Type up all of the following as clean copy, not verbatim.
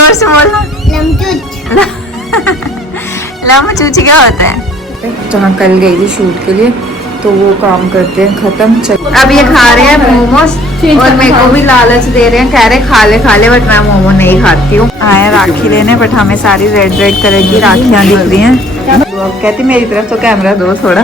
जोर से बोलना। लमचूच क्या होता है? जहाँ कल गई थी शूट के लिए तो वो काम करते हैं खत्म। अब ये खा रहे हैं मोमोज और मेरे को भी लालच दे रहे हैं, कह रहे खा ले बट मैं मोमो नहीं खाती हूँ। आए राखी लेने बट हमें सारी रेड कलर की राखियाँ दिख रही हैं। कहती मेरी तरफ तो कैमरा दो थोड़ा।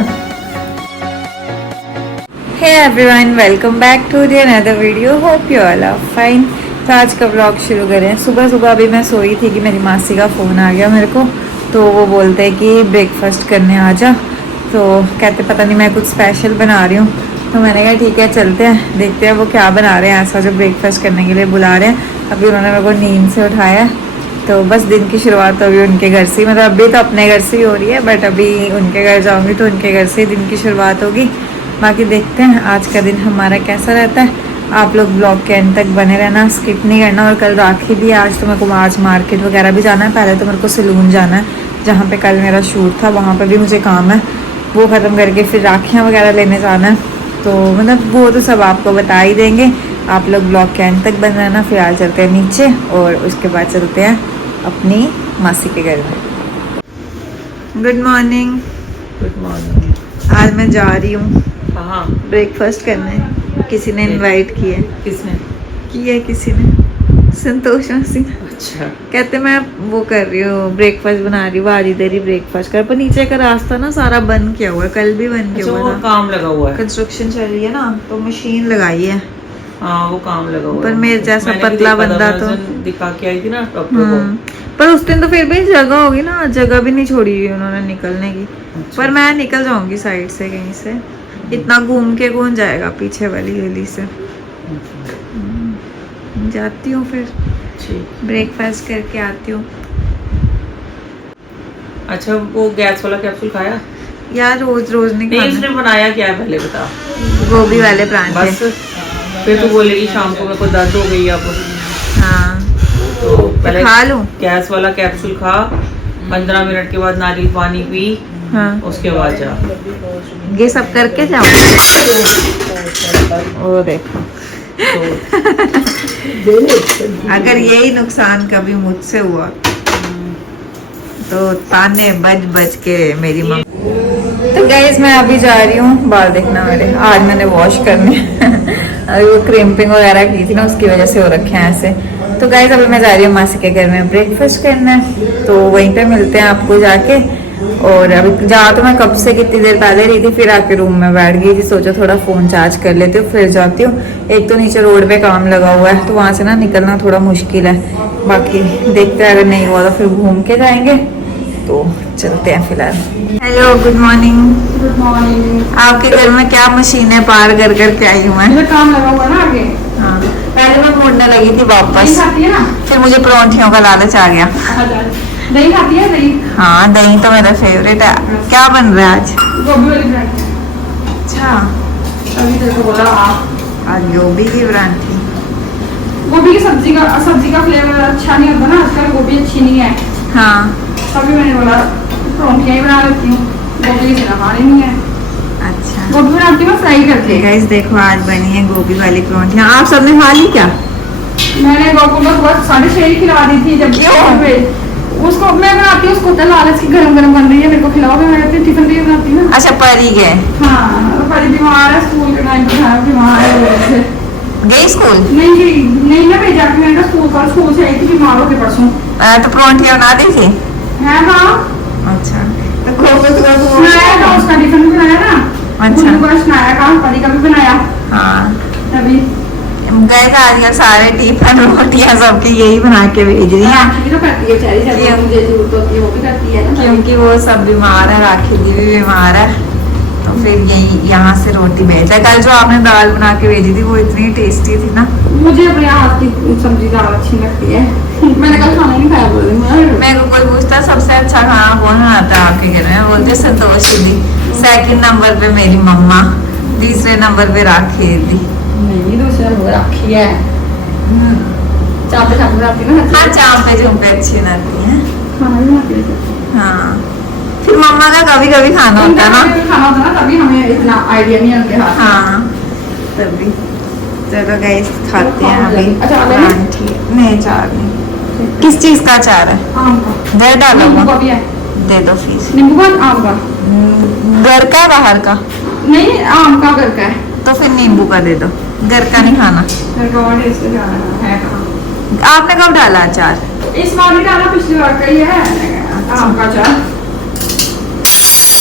Hey everyone, welcome back to the another video. Hope you all are fine. तो आज का व्लॉग शुरू करें। सुबह अभी मैं सोई थी कि मेरी मासी का फ़ोन आ गया मेरे को, तो वो बोलते हैं कि ब्रेकफास्ट करने आ जा। तो कहते पता नहीं मैं कुछ स्पेशल बना रही हूँ, तो मैंने कहा ठीक है चलते हैं, देखते हैं वो क्या बना रहे हैं ऐसा जो ब्रेकफास्ट करने के लिए बुला रहे हैं। अभी उन्होंने मेरे को नींद से उठाया, तो बस दिन की शुरुआत होगी उनके घर से। मतलब अभी तो अपने घर से ही हो रही है बट अभी उनके घर जाऊँगी तो उनके घर से ही दिन की शुरुआत होगी। बाकी देखते हैं आज का दिन हमारा कैसा रहता है। आप लोग ब्लॉग के एंड तक बने रहना, स्किप नहीं करना। और कल राखी भी आज, तो मेरे को आज मार्केट वगैरह भी जाना है। पहले तो मेरे को सैलून जाना है जहाँ पे कल मेरा शूट था, वहाँ पे भी मुझे काम है, वो ख़त्म करके फिर राखियाँ वगैरह लेने जाना है। तो मतलब वो तो सब आपको बता ही देंगे। आप लोग ब्लॉग के एंड तक बने रहना। फिलहाल चलते हैं नीचे और उसके बाद चलते हैं अपनी मासी के घर में। Good morning. Good morning. आज मैं जा रही हूँ हाँ, ब्रेकफास्ट करने। किसी ने इनवाइट किया है। किसने किया है किसी ने, संतोष मौसी। अच्छा, कहते मैं वो कर रही हूँ, ब्रेकफास्ट बना रही हूँ, आज इधर ही ब्रेकफास्ट कर। पर नीचे का रास्ता ना सारा बंद किया हुआ है, कल भी बंद किया हुआ वो था। काम लगा हुआ है। कंस्ट्रक्शन चल रही है ना, तो मशीन लगाई है। हाँ, वो काम लगा हुआ पर है। मेरे जैसा मैंने भी पतला देखा था, बंदा मैं तो उस दिन दिखा के आई थी ना डॉक्टर को। पर उस दिन तो फिर भी जगह होगी ना, जगह भी नहीं छोड़ी हुई उन्होंने निकलने की। अच्छा। पर मैं निकल जाऊंगी साइड से कहीं से, इतना घूम के कौन जाएगा पीछे वाली गली से। जाती हूँ फिर ठीक। ब्रेकफास्ट करके आती हूँ। अच्छा, वो गैस वाला कैप्सूल खाया? यार रोज नहीं नहीं, खाना। इसने बनाया क्या है पहले बता। गोभी वाले परांठे। बस फिर तू बोलेगी शाम को मेरे को दर्द हो गई अब। हाँ तो पहले खा लूँ। गैस वाला कैप्सूल खा, 15 मिनट के बाद नारियल पानी पी, हाँ उसके बाद जा। ये सब करके जाओ। वो देखो अगर यही नुकसान कभी मुझसे हुआ तो ताने बज के मेरी मम्मी। तो गाइस मैं अभी जा रही हूँ, बाल देखना मेरे, आज मैंने वॉश करने अभी वो क्रिम्पिंग वगैरह की थी ना, उसकी वजह से हो रखे हैं ऐसे। तो गाइस अभी मैं जा रही हूँ मासी के घर में ब्रेकफास्ट करना, तो वहीं पे मिलते हैं आपको जाके। और अभी जा तो मैं कब से कितनी देर पहले रही थी, फिर आके रूम में बैठ गई थी, सोचा थोड़ा फ़ोन चार्ज कर लेती हूँ फिर जाती हूँ। एक तो नीचे रोड पे काम लगा हुआ है तो वहाँ से ना निकलना थोड़ा मुश्किल है। बाकी देखते हैं, अगर नहीं हुआ तो फिर घूम के जाएंगे। तो चलते हैं फिलहाल। Hello, good morning. Good morning. आपके घर में क्या मशीनें पार कर के आई हूँ मैं। मेरा काम लगा हुआ है ना आगे। हाँ, पहले मैं मुड़ने लगी थी वापस, दही खाती है ना? फिर मुझे परौंठियों का लालच आ गया। दही खाती है? दही। हाँ दही तो मेरा फेवरेट है। क्या बन रहा है आज? गोभी वाली ब्रेड। अच्छा, अभी तेरे को बोला आप आज गोभी की परांठी। गोभी की सब्जी का फ्लेवर अच्छा नहीं होता ना, आजकल गोभी अच्छी नहीं है। हाँ तभी मैंने बोला परौंठियाँ ही बना लेती हूँ, गोभी की खानी नहीं है। अच्छा, गोभी बनाती हूँ फ्राई करके। गाइस देखो आज बनी है गोभी वाली परांठियाँ। आप सबने खा ली क्या? मैंने गोभी को बस 6:30 खिला दी थी। जब क्यों? उसको मैं बनाती हूँ, उसको होता है लालच की गरम बन रही है, मेरे को खिलाओ। मैं टिफिन भी बनाती हूँ ना। अच्छा, परी गए? हाँ, परी बीमार है, स्कूल के टाइम पे बीमार है। गई स्कूल? नहीं ना भेजा, मैंने स्कूल से आई थी बीमार होके परसों। तो परांठियाँ बना दी थी? है हाँ। अच्छा, तो गोभी बनाया था, उसका टिफिन भी बनाया ना। अच्छा, बनाया था, परी का भी बनाया। हाँ तभी गए था आजकल सारे टिफिन रोटियाँ सबकी यही बना के भेज रही हैं। राखी तो करती है बेचारी, जब मुझे जरूरत होती है वो भी करती है ना। क्योंकि वो सब बीमार है, राखी दी भी बीमार है, तो फिर यही यहाँ से रोटी भेजा। कल जो आपने दाल बना के भेजी थी वो इतनी टेस्टी थी ना। मुझे अपने हाथ की सब्जी दाल अच्छी लगती है। मैंने कल खाना नहीं खाया, बोल रही मेरे को कोई पूछता सबसे अच्छा खाना कौन बनाता है आपके घर में, बोलते संतोष दी। सेकंड नंबर पे मेरी मम्मा, तीसरे नंबर पे राखी दी। नहीं, दूसरा नंबर राखी है। चापे बनाती है ना। हाँ, चापे झुमके अच्छी बनाती हैं। खाना भी बनाती है। हाँ, फिर मम्मा का कभी कभी खाना होता है ना। खाना होता है ना, तभी हमें इतना आइडिया नहीं है उनके हाथ। हाँ तभी। चलो गाइस खाते हैं अभी। अच्छा, नहीं चार नहीं। किस चीज का अचार है? आम का, घर डाला नींबू का हुआ? भी है। दे दो फिर। नींबू का, आम का घर का बाहर का? नहीं, आम का घर का है। तो फिर नींबू का दे दो, घर का नहीं खाना। घर का और टेस्ट है कहाँ? आपने कब डाला अचार? इस बार नहीं डाला, पिछली बार का ही है आम का अचार।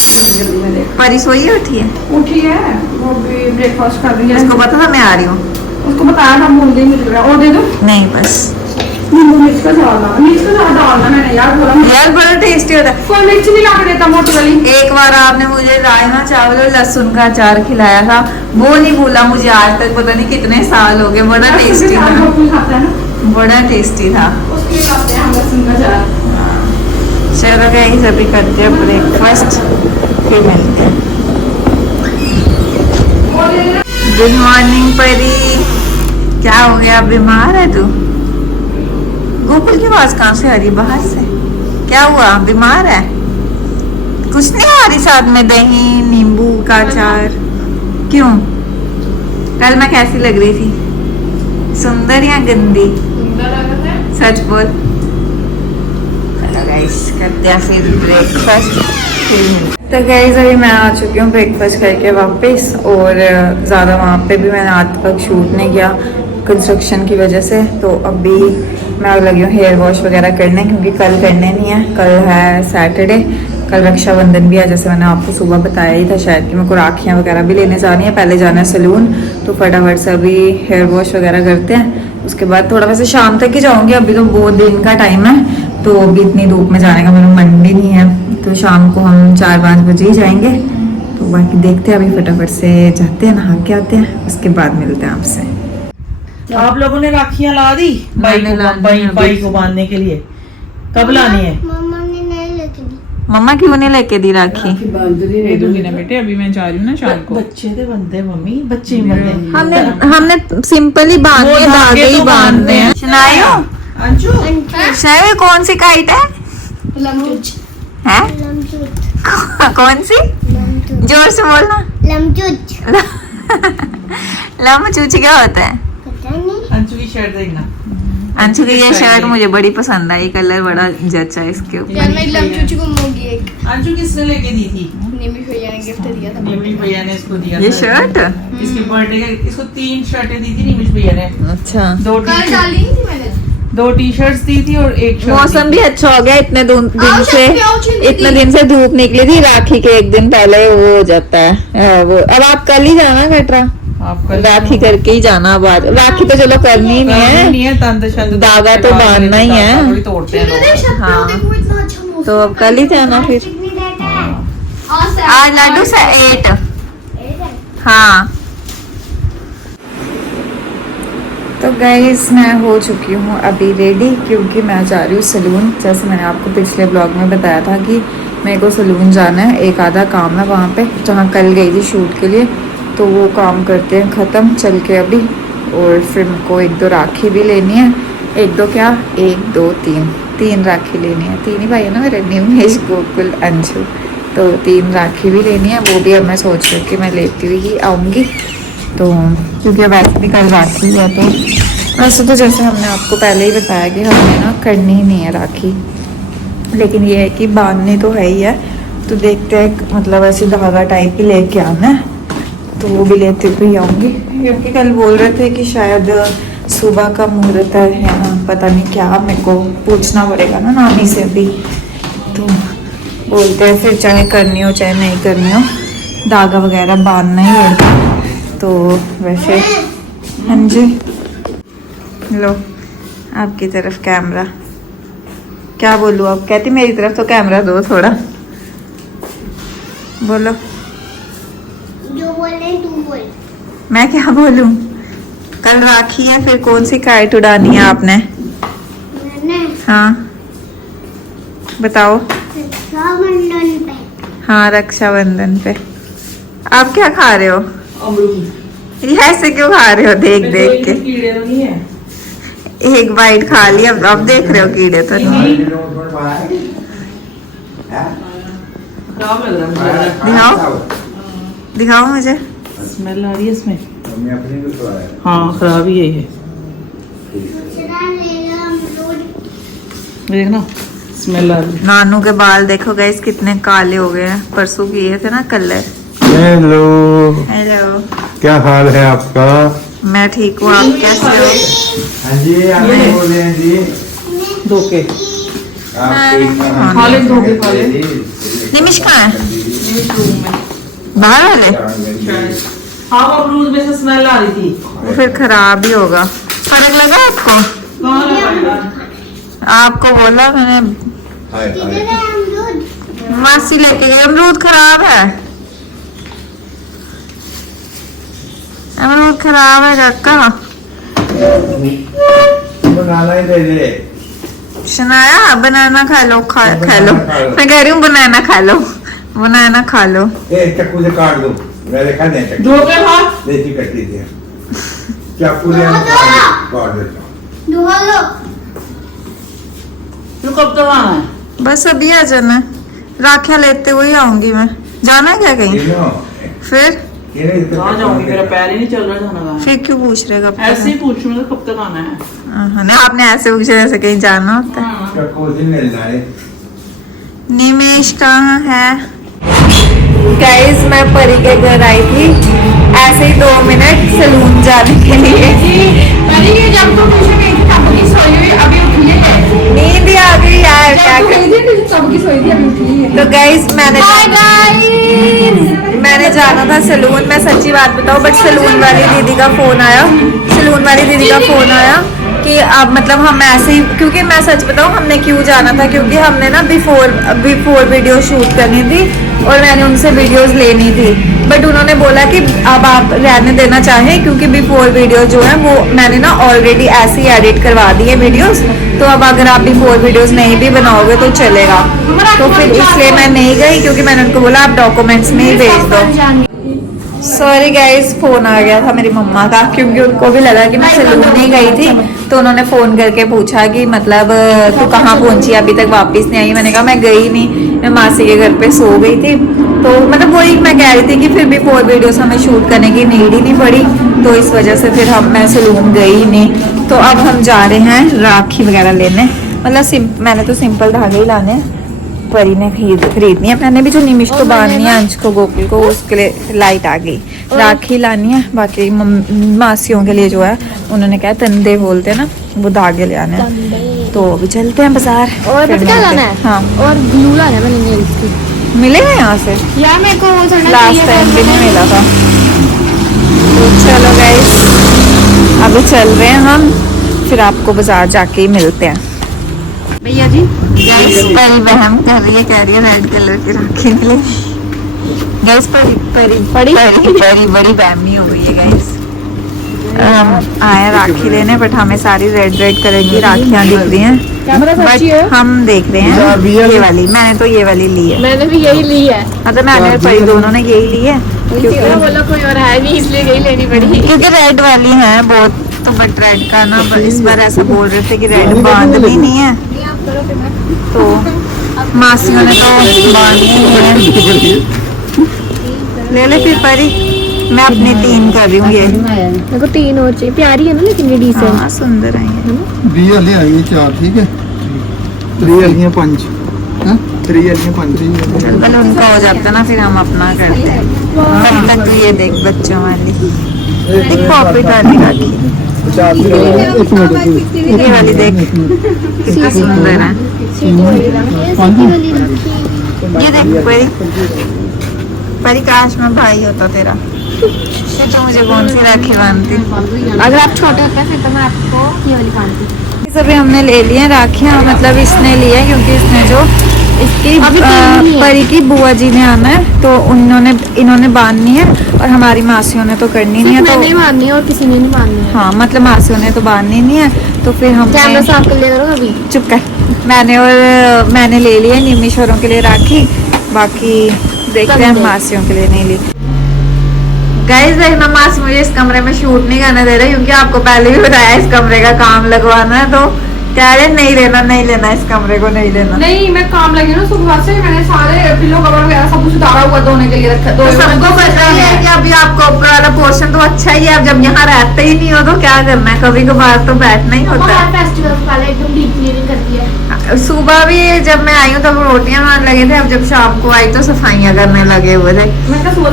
जल्दी जल्दी में देख, परी सोई उठी है? उठी है, वो भी ब्रेकफास्ट कर रही है। उसको पता था मैं आ रही हूँ? उसको बताया था, भूल गई मुझे। और दे दो नहीं बस। नींबू मिर्च का डालना, मिर्च का ज्यादा डालना, मैंने यार बोला। यार बड़ा टेस्टी होता है। कोई मिर्च नहीं ला के देता मोटी वाली। एक बार आपने मुझे राजमा चावल और लहसुन का अचार खिलाया था, वो नहीं भूला मुझे आज तक, पता नहीं कितने साल हो गए। बड़ा टेस्टी था, कोई खाता है ना, बड़ा टेस्टी था। उसके लिए खाते हैं हम लहसुन का अचार। चलो गाइस अभी करते हैं ब्रेकफास्ट, फिर मिलते हैं। गुड मॉर्निंग परी, क्या हो गया, बीमार है तू? गोकुल की आवाज कहाँ से आ रही है? बाहर से? क्या हुआ, बीमार है? कुछ नहीं आ रही साथ में दही नींबू का अचार? क्यों? कल मैं कैसी लग रही थी, सुंदर या गंदी? सच बोल। चलो गाइस करते हैं फिर ब्रेकफास्ट। तो गाइस अभी मैं आ चुकी हूँ ब्रेकफास्ट करके वापस, और ज़्यादा वहाँ पे भी मैंने आज तक शूट नहीं किया कंस्ट्रक्शन की वजह से। तो अभी मैं लगी हूँ हेयर वॉश वगैरह करने, क्योंकि कल करने नहीं है, कल है सैटरडे, कल रक्षाबंधन भी है। जैसे मैंने आपको सुबह बताया ही था शायद कि मेरे को राखियाँ वगैरह भी लेने जानी है। पहले जाना है सैलून, तो फटाफट से अभी हेयर वॉश वगैरह करते हैं, उसके बाद थोड़ा वैसे शाम तक ही जाऊँगी। अभी तो बहुत दिन का टाइम है, तो अभी इतनी धूप में जाने का मेरा मन भी नहीं है, तो शाम को हम 4-5 बजे ही जाएंगे। तो बाकी देखते हैं, अभी फटाफट से जाते हैं, नहा के आते हैं, उसके बाद मिलते हैं आपसे। आप लोगों ने राखियां ला दी बाई को बांधने के लिए? कब लानी है? मम्मा ने नहीं लेके दी। मम्मा क्यों नहीं लेके दी राखी? दे दूंगी ना बेटे, अभी मैं जा रही हूँ ना शाम को। बच्चे तो बनते मम्मी, बच्चे ही बनते। हमने सिंपल ही बांध के धागे ही बांधते हैं। सुनायो अंशु, शनायो, कौन सी काइट है? लमचूच। हैं? लमचूच। कौन सी? लमचूच। जोर से बोलना। लमचूच। लमचूच क्या होता है? पता नहीं। अंशु की शर्ट देखना। अंशु की ये शर्ट मुझे बड़ी पसंद आई, कलर बड़ा जचा है इसके ऊपर। यार मैं लमचूच को मोगी एक अंशु किसने लेके दी थी? निमी भैया ने गिफ्ट दिया था। निमिष भैया ने इसको दिया ये था। शर्ट? इसके बर्थडे का, इसको 3 शर्टें दी थी निमिष भैया ने। अच्छा। 2 कल डाली थी मैंने। 2 टी-शर्ट्स दी थी और 1 शर्ट। मौसम भी अच्छा हो गया, इतने दिन आओ से, शक्ति, आओ चिंती। इतने दिन से धूप निकली थी, राखी के एक दिन पहले वो हो जाता है वो। अब आप कल ही जाना कटरा, आप कल राखी करके ही जाना। अब आज राखी तो चलो करनी ही नहीं है, धागा तो बांधना ही है। थोड़ी तोड़ते हैं लोग। हाँ। देखो इतना अच्छा मौसम। तो अब कल ही जाना फिर। कितनी लेट है? आज लड्डू से 8। हाँ। तो गाइस मैं हो चुकी हूँ अभी रेडी, क्योंकि मैं जा रही हूँ सैलून। जैसे मैंने आपको पिछले ब्लॉग में बताया था कि मेरे को सैलून जाना है, एक आधा काम है वहाँ पे, जहाँ कल गई थी शूट के लिए। तो वो काम करते हैं ख़त्म चल के अभी, और फिर मेरे को 1-2 राखी भी लेनी है। 1-2 क्या, 1, 2, 3 राखी लेनी है। 3 ही भाई है ना मेरे, निमेश, गोकुल, अंशु, तो 3 राखी भी लेनी है। वो भी अब मैं सोच रही हूँ कि मैं लेती हुई ही आऊँगी, तो क्योंकि वैसे भी कल राखी है। तो वैसे तो जैसे हमने आपको पहले ही बताया कि हमें ना करनी ही नहीं है राखी, लेकिन ये है कि बांधनी तो है ही है। तो देखते हैं, मतलब ऐसे धागा टाइप ही लेके आना है, तो वो भी लेते हुए आऊँगी। क्योंकि कल बोल रहे थे कि शायद सुबह का मुहूर्त है ना, पता नहीं क्या, मेरे को पूछना पड़ेगा ना नानी से अभी। तो बोलते हैं फिर चाहे करनी हो चाहे नहीं करनी हो, धागा वगैरह बांधना ही पड़ता। तो वैसे हाँ जी, लो आपकी तरफ कैमरा, क्या बोलूँ, आप कहती मेरी तरफ तो कैमरा दो थोड़ा, बोलो। जो बोले तू बोल। मैं क्या बोलूँ, कल राखी है, फिर कौन सी काइट उड़ानी है आपने? मैंने हाँ बताओ। रक्षाबंधन पे। हाँ रक्षाबंधन पे। आप क्या खा रहे हो? अमरूद। ये ऐसे क्यों खा रहे हो देख देख के? कीड़े तो नहीं है? एक बाइट खा लिया, अब देख रहे हो कीड़े तो नहीं। खराब लग रहा है मुझे। दिखाओ दिखाओ मुझे। स्मेल आ रही है इसमें। हाँ खराब ही है ये। दूसरा ले लो अमरूद। देखना स्मेल आ रही नानू के बाल देखो गाइस कितने काले हो गए हैं, परसों किए थे ना कलर। हेलो, हेलो, क्या हाल है आपका? मैं ठीक हूँ, आप कैसे हो? हाँ जी, आप ये। बोल रहे हैं जी? धोके आप खाले धोके खाले निमिष कहाँ है? बाहर वाले? हाँ वो अमरूद में से स्मेल आ रही थी। वो फिर खराब ही होगा। फर्क लगा आपको? कहाँ लगाएगा? आपको बोला मैंने, हाय किधर हाय। है अमरूद? मासी लेके गई। अमरूद खराब है, अमरूद खराब है काका। बनाना ही दे दे। शनाया बनाना खा लो, खा लो। मैं कह रही हूँ बनाना खा लो, बनाना खा लो। ए, चाकू से काट दो। मैंने देखा नहीं चाकू। धोके खा। देसी कटी थी। चाकू से काट देता हूँ। धो लो। तू कब तक आना है? बस अभी आ जाना, राखियाँ लेते हुए ही आऊंगी मैं। जाना है क्या कहीं? तीनों। फिर ये नहीं तो कहाँ जाऊंगी, मेरा पैर ही नहीं चल रहा जाना कहाँ है। फिर क्यों पूछ रहे कब ऐसे ही पूछ मैं कब तक आना है। नहीं, आपने ऐसे पूछा जैसे कहीं जाना होता है। हाँ। चाकू से मिलना है। निमेश कहाँ है? गाइस मैं परी के घर आई थी ऐसे ही 2 मिनट सलून जाने के लिए। परी ये जब तुम ट्यूशन गई थी तब की सोई हुई अभी उठी है। नींद ही आ गई यार, क्या जब कर। गई थी तब की सोई थी अभी उठी है। तो गाइस मैंने जाना था सलून। मैं सच्ची बात बताऊं, बट सलून वाली दीदी का फोन आया कि अब मतलब हम ऐसे ही, क्योंकि मैं सच बताऊं हमने क्यों जाना था, क्योंकि हमने ना बिफोर वीडियो शूट करनी थी और मैंने उनसे वीडियोस लेनी थी। बट उन्होंने बोला कि अब आप रहने देना चाहें, क्योंकि बिफोर वीडियो जो है वो मैंने ना ऑलरेडी ऐसे ही एडिट करवा दी है वीडियोस। तो अब अगर आप बिफोर वीडियोस नहीं भी बनाओगे तो चलेगा। तो फिर इसलिए मैं नहीं गई, क्योंकि मैंने उनको बोला आप डॉक्यूमेंट्स में ही भेज दो। सॉरी गाइस, फोन आ गया था मेरी मम्मा का, क्योंकि उनको भी लगा कि मैं सलून ही गई थी। तो उन्होंने फोन करके पूछा कि मतलब तू कहाँ पहुंची, अभी तक वापस नहीं आई। मैंने कहा मैं गई नहीं, मैं मासी के घर पे सो गई थी। तो मतलब वही मैं कह रही थी कि फिर भी 4 वीडियोस हमें शूट करने की नीड ही नहीं पड़ी, तो इस वजह से फिर मैं सलून गई नहीं। तो अब हम जा रहे हैं राखी वगैरह लेने। मतलब मैंने तो सिंपल धागे ही लाने, परी ने खरीदनी है। मैंने भी जो निमिष को बांधनी है, अंश को, गोकुल को, उसके लिए लाइट आ गई। राखी लानी है। बाकी मासियों के लिए जो है उन्होंने कहा तंदे बोलते हैं ना, वो धागे ले आने हैं। तो अभी चलते हैं बाजार। और फिर पता क्या मिलते लाना हैं। है? हाँ, और ग्लू लाना है मैंने नेल्स की। मिलेगा यहाँ से? यार मेरे को वो थोड़ा लास्ट टाइम भी नहीं मिला था। तो चलो गाइस अभी चल रहे हैं हम, फिर आपको बाजार जाके ही मिलते हैं। भैया जी गाइस परी वहम कर रही है, कह रही है रेड कलर की राखी मिले। गाइस परी बड़ी वहमी हो गई है गाइस। हम आए राखी लेने, बट हमें सारी रेड कलर की राखियां दिख रही हैं। बट हम देख रहे हैं ये वाली। मैंने तो ये वाली ली है, मैंने भी यही ली है। मतलब मैंने और परी दोनों ने यही ली है, मैंने बोला कोई और है नहीं इसलिए यही लेनी पड़ी। क्योंकि रेड वाली है बहुत। तो बट रेड का ना इस बार ऐसा बोल रहे थे कि रेड बांधनी नहीं है, तो मासियों ने तो बांधनी है। ले ले फिर परी, मैं अपनी 3 कर रही हूँ ये। मेरे को 3 और चाहिए, प्यारी है ना लेकिन ये डिसेंट। हाँ सुंदर है ये। 20 वाली आएंगी 4, ठीक है। 3 वालियाँ 5, हाँ 3 वालियाँ 5। पहले उनका हो जाता ना, फिर हम अपना करते हैं। तब तक ये देख बच्चों वाली, देख पॉकेट वाली राखी, एक मिनट, ये वाली देख कितना सुंदर है। ये देख परी काश में भाई होता तेरा, तो मुझे कौन सी राखी बांधती। अगर आप छोटे होते हैं फिर तो मैं आपको ये वाली बांधती। सभी हमने ले लिए हैं राखियाँ, मतलब इसने लिए हैं क्योंकि इसने जो इसकी अभी तीन ही है। परी की बुआ जी ने आना है, तो इन्होंने बांधनी है और हमारी मासियों ने तो करनी नहीं है। मैंने तो बांधनी है और किसी ने नहीं बांधनी है। हाँ मतलब मासियों ने तो बांधनी नहीं है, तो फिर हम कैमरा साफ कर लिया करो अभी। चुप कर। मैंने ले लिया निमिशोरों के लिए राखी, बाकी देखते हैं मासियों के लिए नहीं ली। गाइस देखना, मासी मुझे इस कमरे में शूट नहीं करने दे रहे, क्योंकि आपको पहले भी बताया इस कमरे का काम लगवाना है, तो कह रहे नहीं लेना इस कमरे को नहीं लेना। नहीं मैं काम लगी हूँ ना सुबह से, मैंने सारे पिलो कवर वगैरह सब कुछ उतारा हुआ धोने के लिए रखा। तो सबको पता ही है कि अभी आपका ऊपर वाला पोर्शन तो अच्छा ही है, अब जब यहाँ रहते ही नहीं हो तो क्या करना है, कभी कभार तो बैठना ही होता है। फेस्टिवल वाला एकदम डीप क्लीनिंग करती है। सुबह भी जब मैं आई हूँ तब रोटियां बनाने लगे थे, अब जब शाम को आई तो सफाइयां करने लगे हुए थे।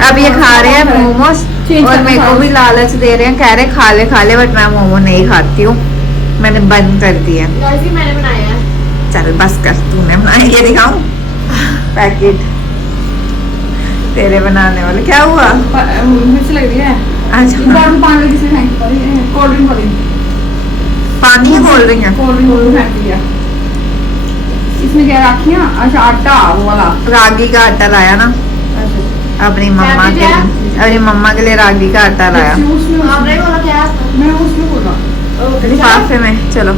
अब ये खा रहे हैं मोमोज और मेरे को भी लालच दे रहे हैं, कह रहे खा ले बट मैं मोमो नहीं खाती हूँ, मैंने बंद कर दिया। मैंने बनाया है। चल बस कर, तूने बनाया, ये दिखाऊं पैकेट तेरे बनाने वाले। क्या हुआ? मुझे लग रही है अच्छा पानी किसी ने कोल्ड ड्रिंक वाली पानी ही बोल रही है। कोल्ड ड्रिंक फेंक दिया। इसमें क्या राखियाँ? अच्छा आटा वो वाला रागी का आटा लाया ना अपनी मम्मा के लिए रागी का आटा लाया उसमें क्या? मैं उसमें बोला लिफाफे में। चलो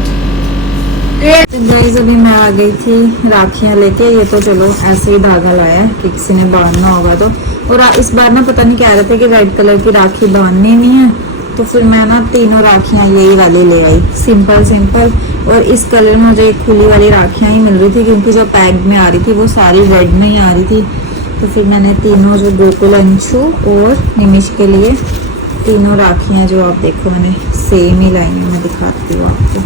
गाइस अभी मैं आ गई थी राखियां लेके, ये तो चलो ऐसे ही धागा लाया है कि किसी ने बांधना होगा तो। और इस बार ना पता नहीं कह रहे थे कि रेड कलर की राखी बांधनी नहीं है, तो फिर मैं ना तीनों राखियां यही वाली ले आई, सिंपल। और इस कलर में मुझे एक खुली वाली राखियां ही मिल रही थी, क्योंकि जो पैक में आ रही थी वो सारी रेड में ही आ रही थी। तो फिर मैंने तीनों जो गोकुल, अंशु और निमिष के लिए तीनों राखियां जो आप देखो मैंने सेम ही लाई है, मैं दिखाती हूँ आपको।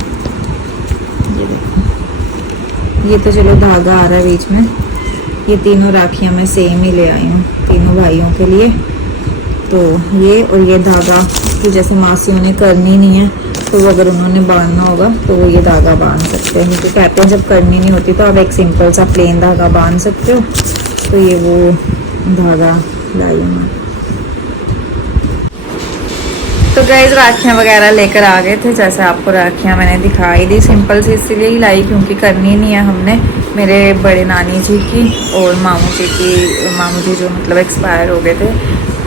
ये देखो, ये तो चलो धागा आ रहा है बीच में, ये तीनों राखियां मैं सेम ही ले आई हूँ तीनों भाइयों के लिए। तो ये और ये धागा कि जैसे मासियों ने करनी नहीं है तो वो अगर उन्होंने बांधना होगा तो वो ये धागा बांध सकते हैं, क्योंकि कहते हैं जब करनी नहीं होती तो आप एक सिंपल सा प्लेन धागा बांध सकते हो। तो ये वो धागा लाई हूँ मैं। तो गाइस राखियाँ वगैरह लेकर आ गए थे, जैसे आपको राखियाँ मैंने दिखाई दी, सिंपल सी इसलिए ही लाई क्योंकि करनी नहीं है हमने। मेरे बड़े नानी जी की और मामू जी जो मतलब एक्सपायर हो गए थे,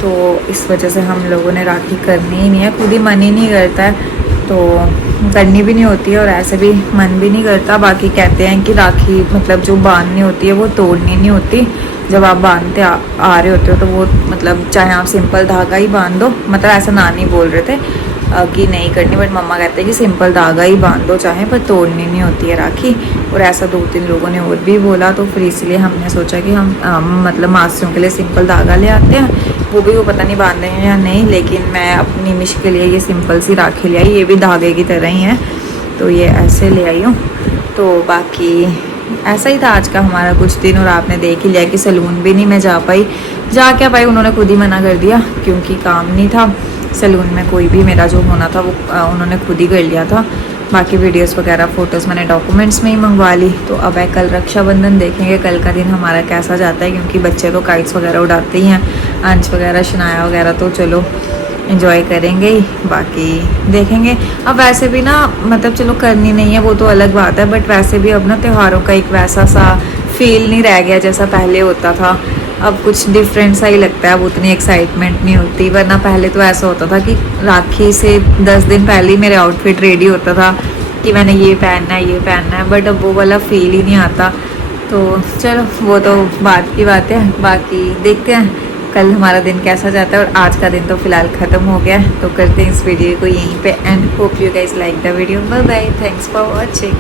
तो इस वजह से हम लोगों ने राखी करनी ही नहीं है, खुद ही मन ही नहीं करता है तो करनी भी नहीं होती है, और ऐसे भी मन भी नहीं करता। बाकी कहते हैं कि राखी मतलब जो बांधनी होती है वो तोड़नी नहीं होती, जब आप बांधते आ रहे होते हो तो वो मतलब चाहे आप सिंपल धागा ही बांध दो, मतलब ऐसा नानी बोल रहे थे कि नहीं करनी, बट मम्मा कहते हैं कि सिंपल धागा ही बांध दो चाहे, पर तोड़नी नहीं होती है राखी। और ऐसा 2-3 लोगों ने और भी बोला, तो फिर इसलिए हमने सोचा कि हम मतलब मासियों के लिए सिंपल धागा ले आते हैं। वो भी वो पता नहीं बांधे हैं या नहीं, लेकिन मैं अपनी मिश के लिए ये सिंपल सी राखी ले आई, ये भी धागे की तरह ही है, तो ये ऐसे ले आई हूँ। तो बाकी ऐसा ही था आज का हमारा कुछ दिन, और आपने देख ही लिया कि सैलून भी नहीं मैं जा क्या पाई, उन्होंने खुद ही मना कर दिया क्योंकि काम नहीं था सैलून में, कोई भी मेरा जो होना था वो उन्होंने खुद ही कर लिया था। बाकी वीडियोस वगैरह फ़ोटोज़ मैंने डॉक्यूमेंट्स में ही मंगवा ली। तो अब है कल रक्षाबंधन, देखेंगे कल का दिन हमारा कैसा जाता है, क्योंकि बच्चे तो काइट्स वगैरह उड़ाते ही हैं, अंश वगैरह शनाया वगैरह तो चलो एंजॉय करेंगे ही, बाकी देखेंगे। अब वैसे भी ना मतलब चलो करनी नहीं है वो तो अलग बात है, बट वैसे भी अब ना त्योहारों का एक वैसा सा फील नहीं रह गया जैसा पहले होता था। अब कुछ डिफरेंट सा ही लगता है, अब उतनी एक्साइटमेंट नहीं होती, वरना पहले तो ऐसा होता था कि राखी से 10 दिन पहले ही मेरे आउटफिट रेडी होता था कि मैंने ये पहनना है, बट अब वो वाला फील ही नहीं आता। तो चलो वो तो बात की बात है, बाकी देखते हैं कल हमारा दिन कैसा जाता है। और आज का दिन तो फिलहाल ख़त्म हो गया, तो करते हैं इस वीडियो को यहीं पे end. Hope you guys like the video. Bye bye, thanks for watching.